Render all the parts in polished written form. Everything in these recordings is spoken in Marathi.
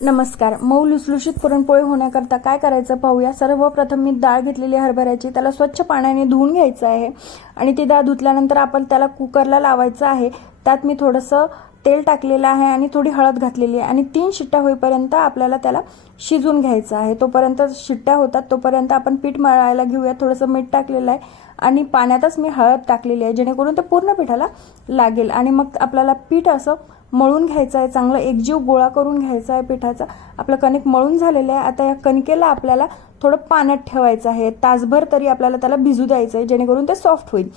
नमस्कार. मऊ लुसलुशीत पुरणपोळी होण्याकरता काय करायचं पाहूया. सर्वप्रथम मी डाळ घेतलेली हरभऱ्याची, त्याला स्वच्छ पाण्याने धुवून घ्यायचं आहे आणि ती डाळ धुतल्यानंतर आपण त्याला कुकरला लावायचं आहे. त्यात मी थोडंसं तेल टाकलेलं आहे आणि थोडी हळद घातलेली आहे आणि 3 शिट्ट्या होईपर्यंत आपल्याला त्याला शिजून घ्यायचं आहे. तोपर्यंत शिट्ट्या होतात तोपर्यंत आपण पीठ मळायला घेऊया. थोडंसं मीठ टाकलेलं आहे आणि पाण्यातच मी हळद टाकलेली आहे जेणेकरून ते पूर्ण पिठाला लागेल. आणि मग आपल्याला पीठ असं मळून घ्यायचं आहे, चांगलं एकजीव गोळा करून घ्यायचा आहे पिठाचा. आपलं कणिक मळून झालेलं आहे. आता या कणिकेला आपल्याला थोडं पाण्यात ठेवायचं आहे. तासभर तरी आपल्याला त्याला भिजू द्यायचं आहे जेणेकरून ते सॉफ्ट होईल.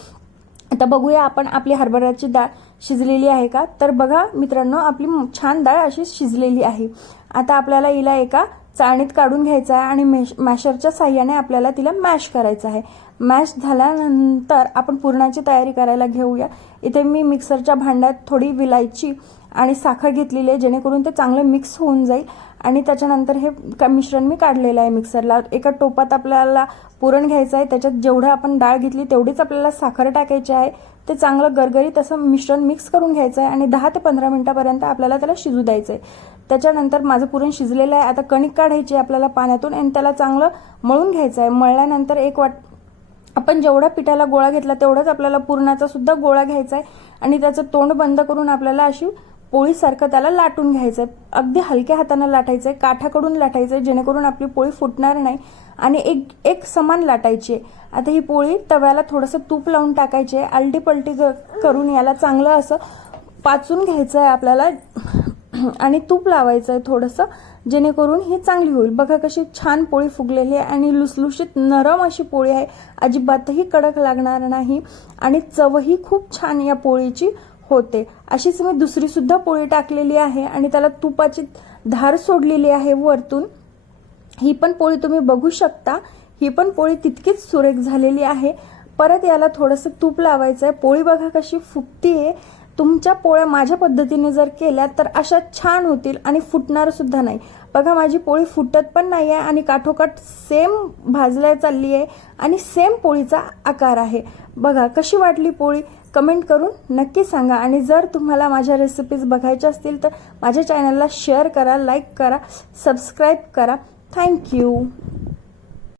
आता बघूया आपण आपली हरभऱ्याची डाळ शिजलेली आहे का. तर बघा मित्रांनो, आपली छान डाळ अशी शिजलेली आहे. आता आपल्याला हिला एका चाळणीत काढून घ्यायचं आहे आणि मॅशरच्या साह्याने आपल्याला तिला मॅश करायचं आहे. मॅश झाल्यानंतर आपण पुरणाची तयारी करायला घेऊया. इथे मी मिक्सरच्या भांड्यात थोडी विलायची आणि साखर घेतलेली आहे जेणेकरून ते चांगलं मिक्स होऊन जाईल. आणि त्याच्यानंतर हे मिश्रण मी काढलेलं आहे मिक्सरला. एका टोपात आपल्याला पुरण घ्यायचं आहे. त्याच्यात जेवढं आपण डाळ घेतली तेवढीच आपल्याला साखर टाकायची आहे. ते चांगलं गरगरीत असं मिश्रण मिक्स करून घ्यायचं आहे आणि 10 ते 15 मिनिटापर्यंत आपल्याला त्याला शिजू द्यायचं आहे. त्याच्यानंतर माझं पुरण शिजलेलं आहे. आता कणिक काढायची आपल्याला पाण्यातून आणि त्याला चांगलं मळून घ्यायचं आहे. मळल्यानंतर आपण जेवढा पिठाला गोळा घेतला तेवढाच आपल्याला पुरणाचा सुद्धा गोळा घ्यायचा आहे आणि त्याचं तोंड बंद करून आपल्याला अशी पोळीसारखं त्याला लाटून घ्यायचं आहे. अगदी हलक्या हाताने लाटायचं आहे, काठाकडून लाटायचं आहे जेणेकरून आपली पोळी फुटणार नाही आणि एक समान लाटायची आहे. आता ही पोळी तव्याला थोडंसं तूप लावून टाकायची आहे. आलटी पलटी करून याला चांगलं असं पाचून घ्यायचं आहे आपल्याला आणि तूप लावायचं आहे थोडंसं जेणेकरून ही चांगली होईल. बघा कशी छान पोळी फुगलेली आहे आणि लुसलुशीत नरम अशी पोळी आहे. अजिबातही कडक लागणार नाही आणि चवही खूप छान या पोळीची होते. अशीच मी दुसरी सुद्धा पोळी टाकलेली आहे आणि त्याला तुपाची धार सोडलेली आहे वरतून. ही पण पोळी तुम्ही बघू शकता. ही पण पोळी तितकीच सुरेख झालेली आहे. परत याला थोडंसं तूप लावायचं आहे. पोळी बघा कशी फुगतीये. तुमच्या पोळ्या माझ्या पद्धतीने जर केल्या तर अशा छान होतील आणि फुटणार सुद्धा नाही. बघा माझी पोळी फुटत पण नाही आहे आणि काठोकाठ सेम भाजल्या चालली आहे आणि सेम पोळीचा आकार आहे. बघा कशी वाटली पोळी कमेंट करून नक्की सांगा. आणि जर तुम्हाला माझ्या रेसिपीज बघायच्या असतील तर माझ्या चॅनलला शेअर करा, लाईक करा, सबस्क्राईब करा. थँक्यू.